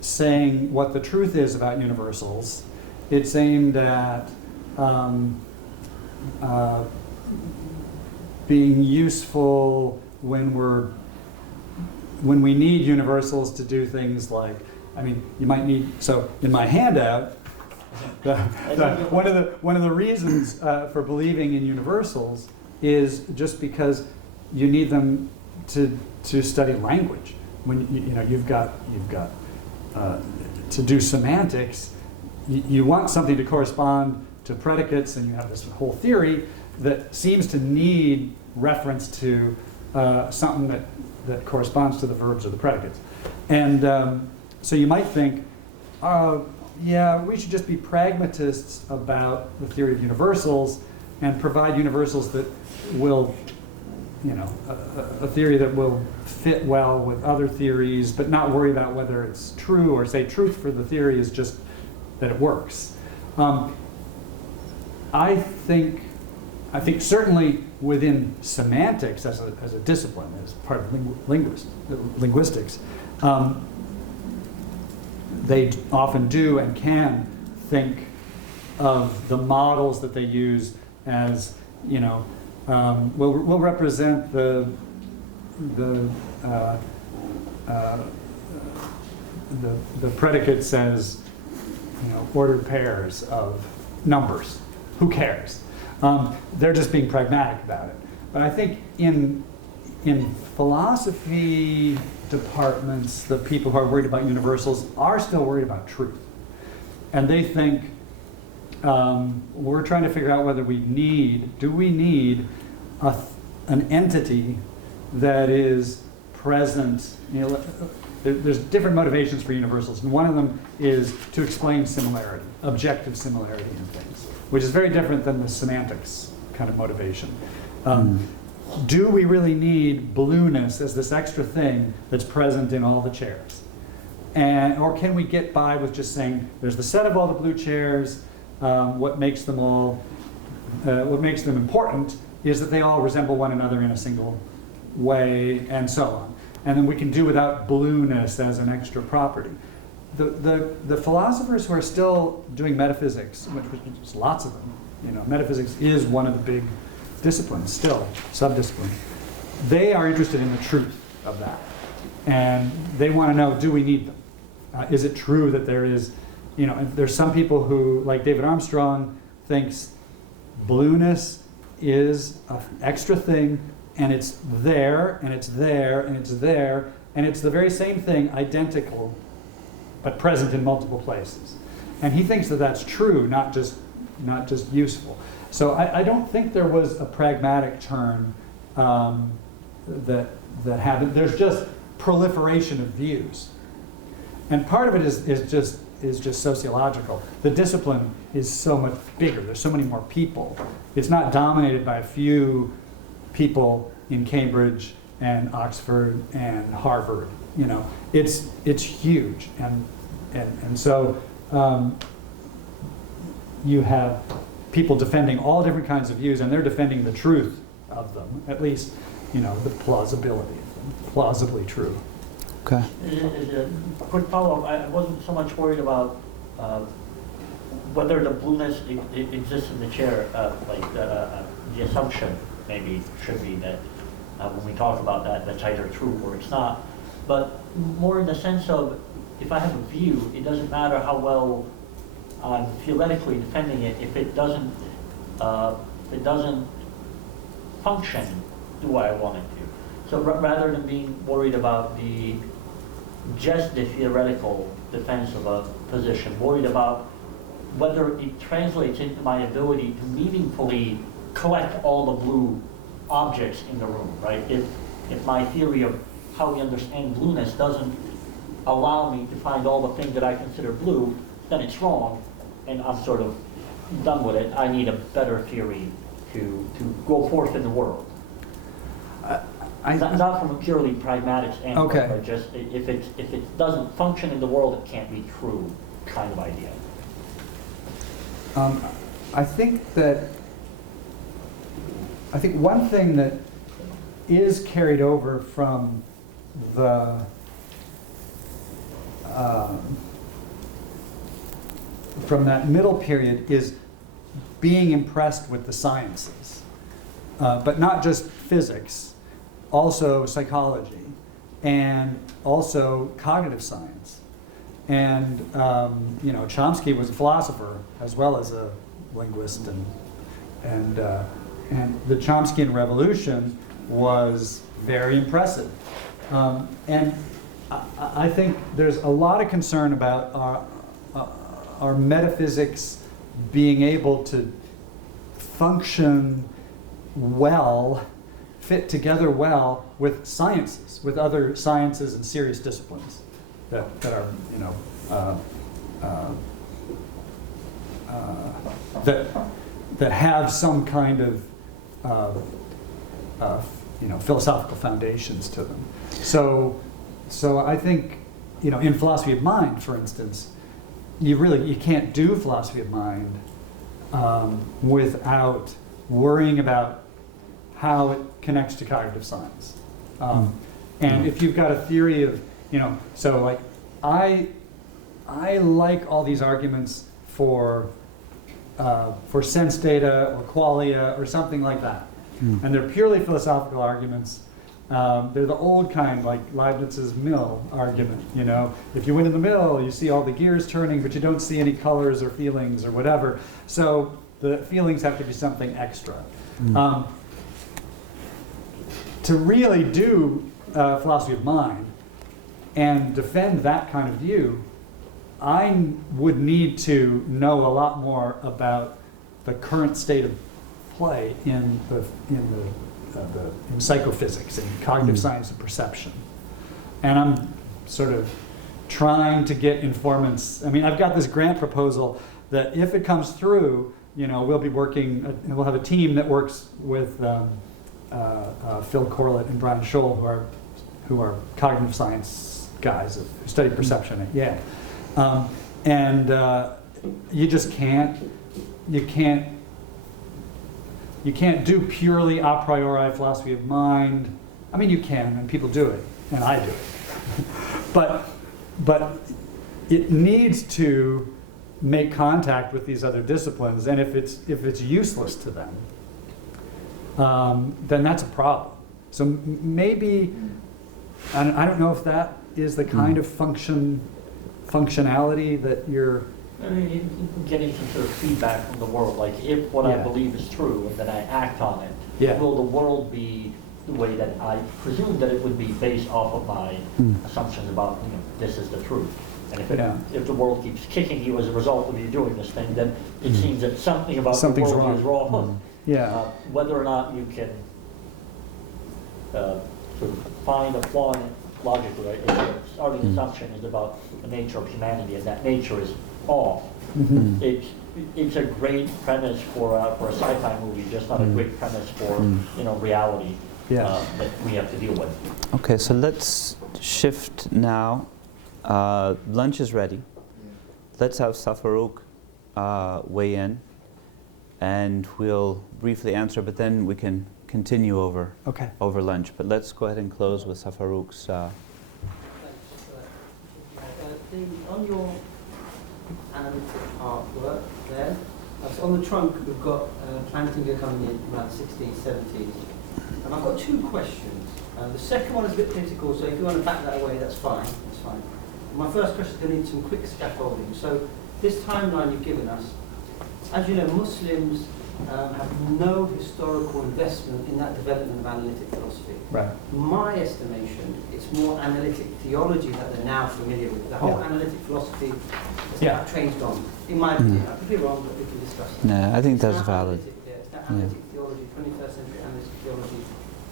saying what the truth is about universals. It's aimed at being useful when we need universals to do things like, you might need, so in my handout, one of the reasons for believing in universals is just because you need them to study language. When you've got to do semantics, you want something to correspond to predicates, and you have this whole theory that seems to need reference to something that corresponds to the verbs or the predicates. And so you might think, yeah, we should just be pragmatists about the theory of universals and provide universals that will, a theory that will fit well with other theories, but not worry about whether it's true, or say truth for the theory is just that it works. I think certainly within semantics as a discipline, as part of linguistics, they often do and can think of the models that they use as, will represent the predicates as, ordered pairs of numbers. Who cares? They're just being pragmatic about it. But I think in philosophy departments, the people who are worried about universals are still worried about truth. And they think, we're trying to figure out whether do we need an entity that is present. There's different motivations for universals, and one of them is to explain similarity, objective similarity in things, which is very different than the semantics kind of motivation. Do we really need blueness as this extra thing that's present in all the chairs? Or can we get by with just saying, there's the set of all the blue chairs, what makes them important is that they all resemble one another in a single way, and so on. and then we can do without blueness as an extra property. The philosophers who are still doing metaphysics, which there's lots of them, you know, metaphysics is one of the big disciplines still, subdiscipline. They are interested in the truth of that. And they want to know, do we need them? Is it true that there is, you know, and there's some people who, like David Armstrong, thinks blueness is an extra thing, and it's there, and it's there, and it's there, and it's the very same thing, identical, but present in multiple places. And he thinks that that's true, not just useful. So I don't think there was a pragmatic turn that happened. There's just proliferation of views, and part of it is just sociological. The discipline is so much bigger. There's so many more people. It's not dominated by a few people in Cambridge and Oxford and Harvard. You know, it's huge, and so you have people defending all different kinds of views, and they're defending the truth of them, at least, you know, the plausibility of them, plausibly true. Okay. As a quick follow-up, I wasn't so much worried about whether the blueness exists in the chair, the assumption maybe should be that when we talk about that, that's either true or it's not, but more in the sense of, if I have a view, it doesn't matter how well I'm theoretically defending it, if it doesn't function the way I want it to. So rather than being worried about just the theoretical defense of a position, worried about whether it translates into my ability to meaningfully collect all the blue objects in the room, right? If my theory of how we understand blueness doesn't allow me to find all the things that I consider blue, then it's wrong, and I'm sort of done with it. I need a better theory to go forth in the world. Not from a purely pragmatic standpoint, Okay. but just if it doesn't function in the world, it can't be true kind of idea. I think one thing that is carried over from that middle period is being impressed with the sciences, but not just physics, also psychology, and also cognitive science. And you know, Chomsky was a philosopher as well as a linguist, and the Chomskyan revolution was very impressive. And I think there's a lot of concern about our metaphysics being able to function well, fit together well with sciences, with other sciences and serious disciplines that are, you know, that have some kind of you know, philosophical foundations to them. So I think, you know, in philosophy of mind, for instance, you can't do philosophy of mind without worrying about how it connects to cognitive science. And if you've got a theory of, you know, so like I like all these arguments for sense data or qualia or something like that. And they're purely philosophical arguments. They're the old kind, like Leibniz's mill argument, you know. If you went in the mill, you see all the gears turning, but you don't see any colors or feelings or whatever. So the feelings have to be something extra. To really do philosophy of mind and defend that kind of view, I would need to know a lot more about the current state of play in psychophysics and cognitive science of perception. And I'm sort of trying to get informants. I mean, I've got this grant proposal that if it comes through, you know, we'll be working, we'll have a team that works with Phil Corlett and Brian Scholl, who are cognitive science guys who study perception at Yale. You just can't do purely a priori philosophy of mind I mean, you can, and people do it, and I do it. but it needs to make contact with these other disciplines, and if it's useless to them, then that's a problem. So maybe, I don't know if that is the kind of functionality that you're. I mean, getting some sort of feedback from the world, like if what I Yeah. believe is true and then I act on it, Yeah. will the world be the way that I presume that it would be based off of my assumptions about, this is the truth. And Yeah. if the world keeps kicking you as a result of you doing this thing, then it seems that something about Something's the world wrong. is wrong. Yeah. Whether or not you can sort of find a flaw in it logically, right? If the starting assumption is about the nature of humanity and that nature is off, it's a great premise for a sci-fi movie, just not a great premise for reality Yeah. that we have to deal with. Okay, so let's shift now. Lunch is ready. Let's have Safarouk weigh in, and we'll briefly answer, but then we can continue over lunch. But let's go ahead and close with Safarouk's. On your analytic artwork there, so on the trunk we've got Plantinga coming in around the 16th, 70s. And I've got two questions. The second one is a bit political, so if you want to back that away, that's fine. That's fine. My first question is going to need some quick scaffolding. So this timeline you've given us, as you know, Muslims have no historical investment in that development of analytic philosophy. Right. My estimation, it's more analytic theology that they're now familiar with. The whole analytic philosophy is now changed on. In my opinion, I could be wrong, but we can discuss that. No, I think It's that's that valid. It's that analytic theology, 21st century analytic theology,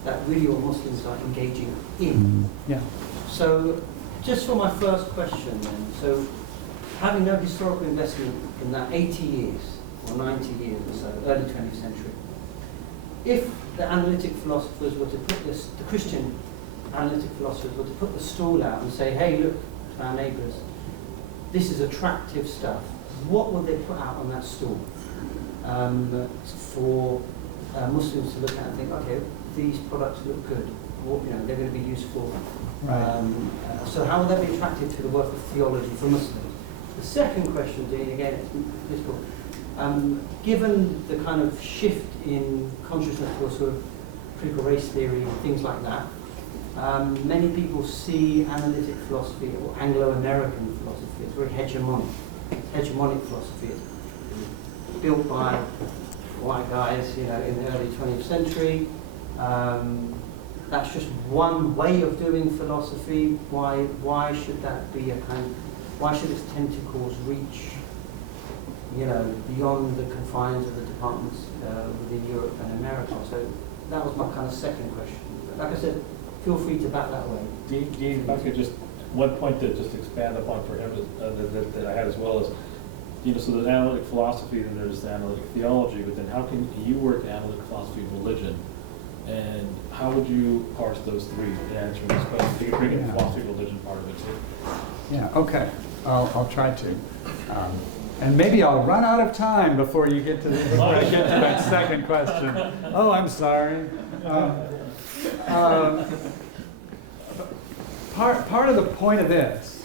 that really all Muslims are engaging in. Yeah. So, just for my first question then, so having no historical investment in that 80 years, or 90 years or so, early 20th century, if the analytic philosophers were to put this, the Christian analytic philosophers were to put the stall out and say, hey, look to our neighbours, this is attractive stuff, what would they put out on that stall for Muslims to look at and think, okay, these products look good, or, they're going to be useful. Right. So how would that be attractive to the work of theology for Muslims? The second question, Dean, again, it's political. Given the kind of shift in consciousness towards sort of critical race theory and things like that, many people see analytic philosophy or Anglo-American philosophy as very hegemonic. Hegemonic philosophy. It's built by white guys, in the early 20th century. That's just one way of doing philosophy. Why should that be why should its tentacles reach, beyond the confines of the departments within Europe and America? So that was my kind of second question. Like I said, feel free to back that way. Dean, if I could just, one point to just expand upon for him that I had as well as, so there's analytic philosophy and there's the analytic theology, but then how can you work analytic philosophy of religion? And how would you parse those three in answering this question? You could bring in the philosophy of religion part of it too. Yeah, okay. I'll try to. And maybe I'll run out of time before I get to that second question. Oh, I'm sorry. Part of the point of this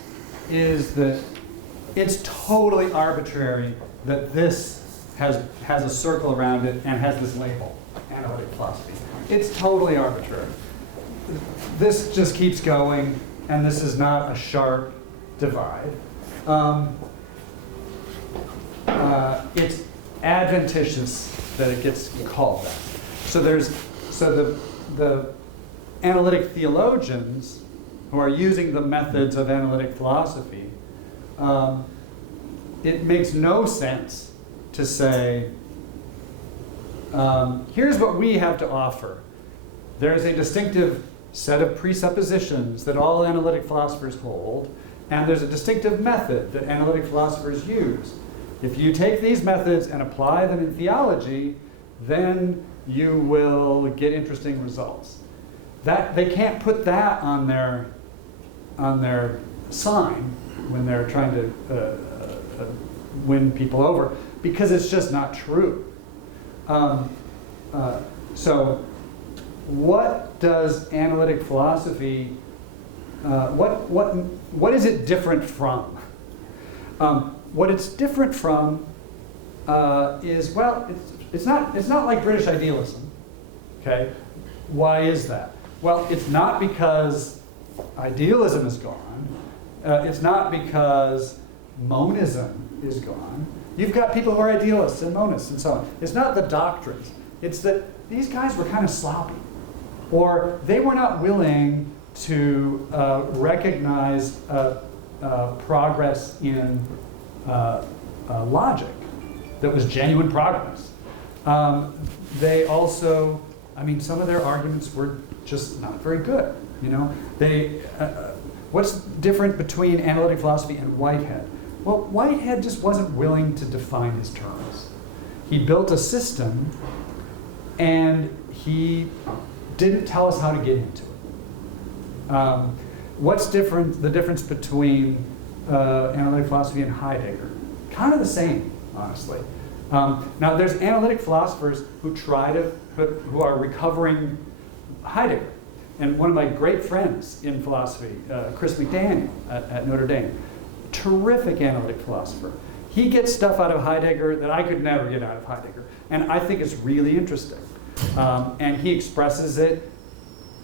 is that it's totally arbitrary that this has a circle around it and has this label, analytic philosophy. It's totally arbitrary. This just keeps going, and this is not a sharp divide. It's adventitious that it gets called that. So the analytic theologians who are using the methods of analytic philosophy, it makes no sense to say, here's what we have to offer. There's a distinctive set of presuppositions that all analytic philosophers hold, and there's a distinctive method that analytic philosophers use. If you take these methods and apply them in theology, then you will get interesting results. That they can't put that on their sign when they're trying to win people over, because it's just not true. So what does analytic philosophy, what is it different from? What it's different from is, well, it's not like British idealism, okay? Why is that? Well, it's not because idealism is gone. It's not because monism is gone. You've got people who are idealists and monists and so on. It's not the doctrines. It's that these guys were kind of sloppy, or they were not willing to recognize progress in logic that was genuine progress. They also, I mean, some of their arguments were just not very good. You know, what's different between analytic philosophy and Whitehead? Well, Whitehead just wasn't willing to define his terms. He built a system, and he didn't tell us how to get into it. What's different? The difference between analytic philosophy and Heidegger? Kind of the same, honestly. Now, there's analytic philosophers who who are recovering Heidegger. And one of my great friends in philosophy, Chris McDaniel at Notre Dame, terrific analytic philosopher. He gets stuff out of Heidegger that I could never get out of Heidegger. And I think it's really interesting. And he expresses it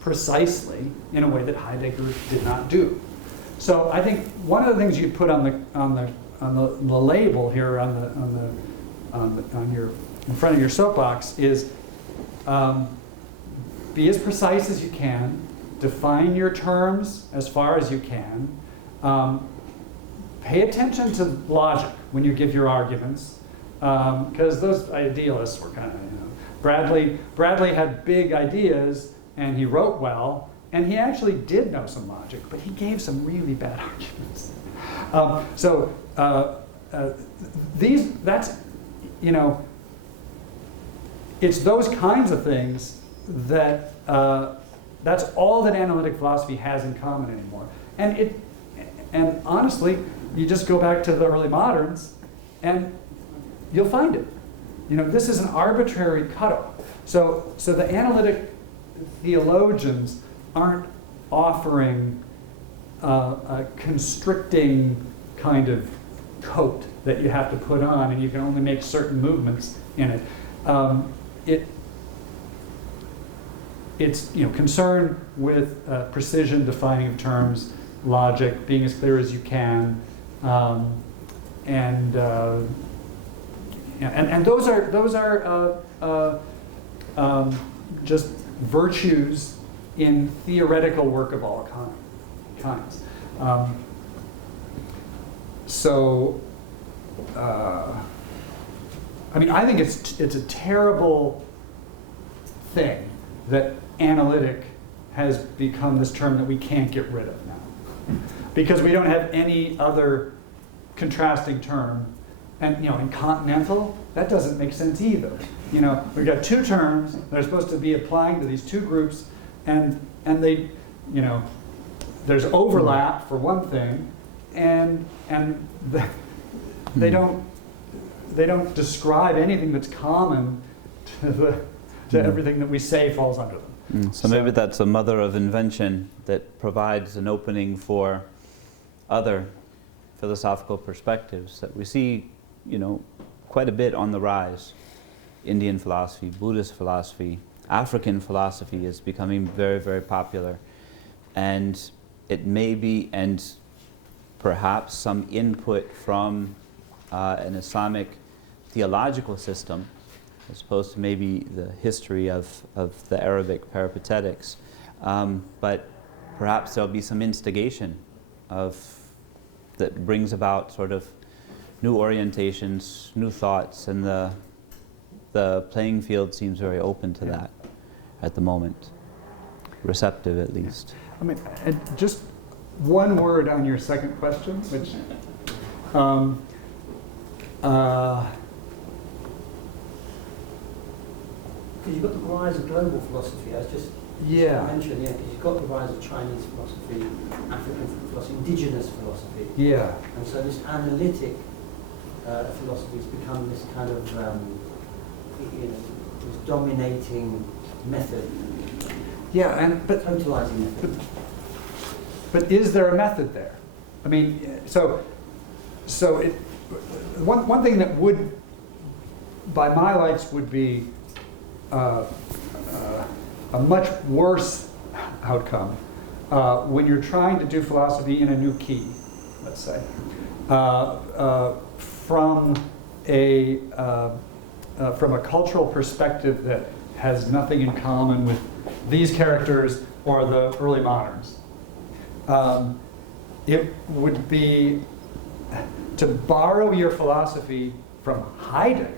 precisely in a way that Heidegger did not do. So I think one of the things you put on the label here in front of your soapbox is be as precise as you can, define your terms as far as you can, pay attention to logic when you give your arguments, because those idealists were kind of, you know, Bradley had big ideas and he wrote well, and he actually did know some logic, but he gave some really bad arguments. That's, you know, it's those kinds of things that that's all that analytic philosophy has in common anymore. And honestly, you just go back to the early moderns, and you'll find it. You know, this is an arbitrary cutoff. So the analytic theologians aren't offering a constricting kind of coat that you have to put on, and you can only make certain movements in it. It's, you know, concern with precision, defining of terms, logic, being as clear as you can, and those are just virtues in theoretical work of all kinds. I mean, I think it's a terrible thing that analytic has become this term that we can't get rid of now, because we don't have any other contrasting term. And, you know, in continental, that doesn't make sense either. You know, we've got two terms that are supposed to be applying to these two groups, and they, you know, there's overlap for one thing, and they don't describe anything that's common to everything that we say falls under them. So maybe that's a mother of invention that provides an opening for other philosophical perspectives that we see, you know, quite a bit on the rise. Indian philosophy, Buddhist philosophy, African philosophy is becoming very, very popular. And it may be, and perhaps some input from an Islamic theological system, as opposed to maybe the history of the Arabic peripatetics. But perhaps there'll be some instigation that brings about sort of new orientations, new thoughts, and the playing field seems very open to that at the moment. Receptive, at least. I mean, and just one word on your second question, which because you've got the rise of global philosophy, I was just mentioned, because you've got the rise of Chinese philosophy, African philosophy, indigenous philosophy. Yeah. And so this analytic philosophy has become this kind of, this dominating method Yeah, but totalizing it. But is there a method there? I mean, so it, one thing that would, by my lights, would be a much worse outcome when you're trying to do philosophy in a new key, let's say, from a cultural perspective that has nothing in common with these characters or the early moderns. It would be to borrow your philosophy from Heidegger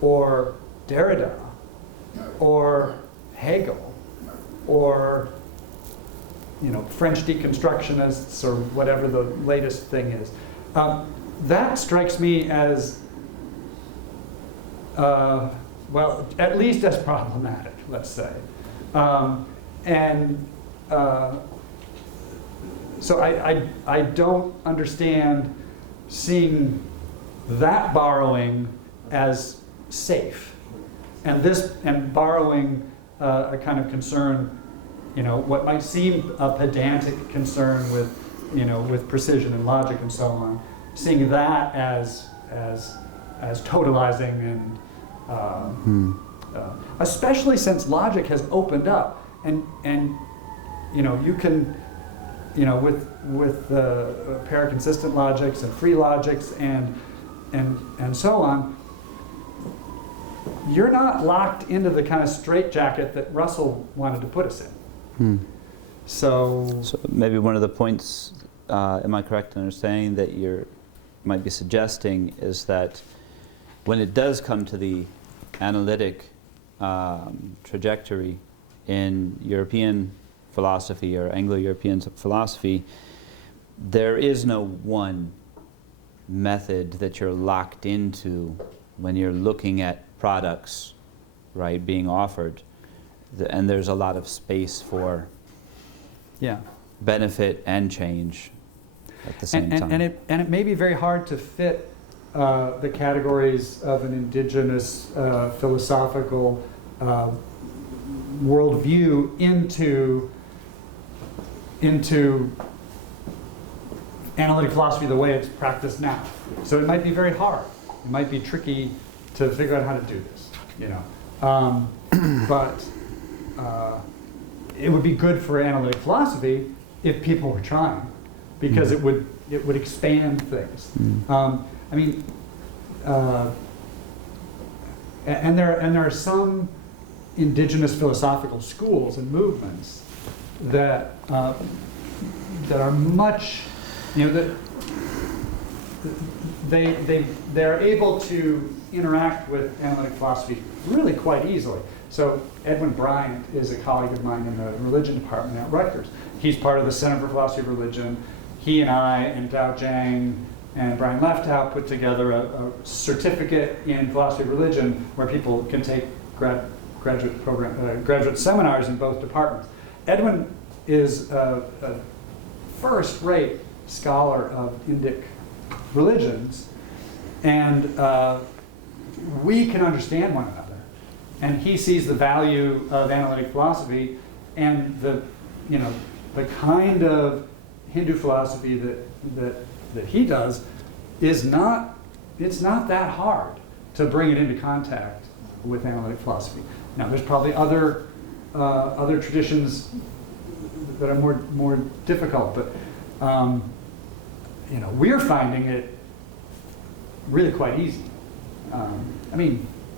or Derrida or Hegel or French deconstructionists or whatever the latest thing is. That strikes me as well, at least as problematic, let's say. So I don't understand seeing that borrowing as safe, and borrowing a kind of concern, what might seem a pedantic concern with precision and logic and so on, seeing that as totalizing and especially since logic has opened up and you can. With paraconsistent logics and free logics and so on, you're not locked into the kind of straitjacket that Russell wanted to put us in. So maybe one of the points, am I correct in understanding that you might be suggesting is that when it does come to the analytic trajectory in European philosophy or Anglo-European philosophy, there is no one method that you're locked into when you're looking at products, right, being offered. And there's a lot of space for benefit and change at the same time. And it may be very hard to fit the categories of an indigenous philosophical worldview into analytic philosophy the way it's practiced now. So it might be very hard. It might be tricky to figure out how to do this, but it would be good for analytic philosophy if people were trying, because it would expand things. And there are some indigenous philosophical schools and movements that are much, that they're able to interact with analytic philosophy really quite easily. So Edwin Bryant is a colleague of mine in the religion department at Rutgers. He's part of the Center for Philosophy of Religion. He and I and Dao Zhang and Brian Leftow put together a certificate in philosophy of religion where people can take graduate seminars in both departments. Edwin is a first-rate scholar of Indic religions, and we can understand one another. And he sees the value of analytic philosophy and the kind of Hindu philosophy that he does it's not that hard to bring it into contact with analytic philosophy. Now, there's probably other traditions that are more difficult, but we're finding it really quite easy.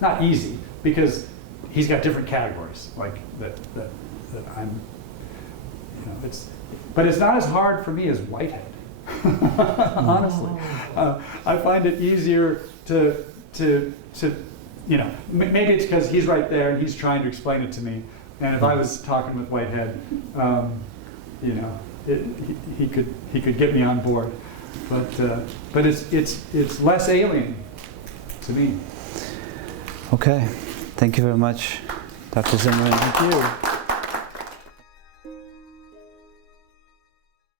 Not easy, because he's got different categories like that I'm. But it's not as hard for me as Whitehead. Honestly, I find it easier to maybe it's because he's right there and he's trying to explain it to me. And if I was talking with Whitehead, he could get me on board. But it's less alien to me. Okay, thank you very much, Dr. Zimmerman. Thank you.